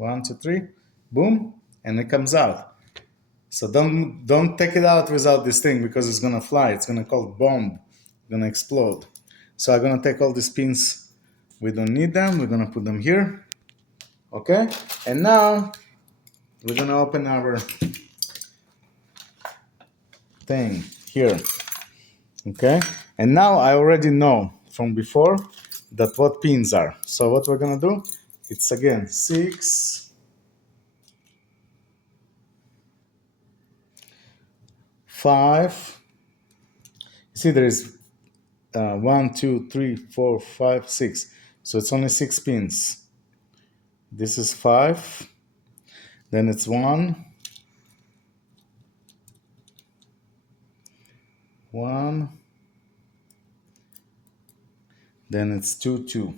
1, 2, 3, boom, and it comes out. So don't take it out without this thing because it's gonna fly. It's gonna call bomb. It's gonna explode. So I'm gonna take all these pins. We don't need them. We're gonna put them here. Okay. And now we're gonna open our thing here. Okay. And now I already know from before that what pins are. So what we're gonna do? It's again 6, 5. See, there is 1, 2, 3, 4, 5, 6. So it's only 6 pins. This is 5. Then it's 1, 1. Then it's 2, 2.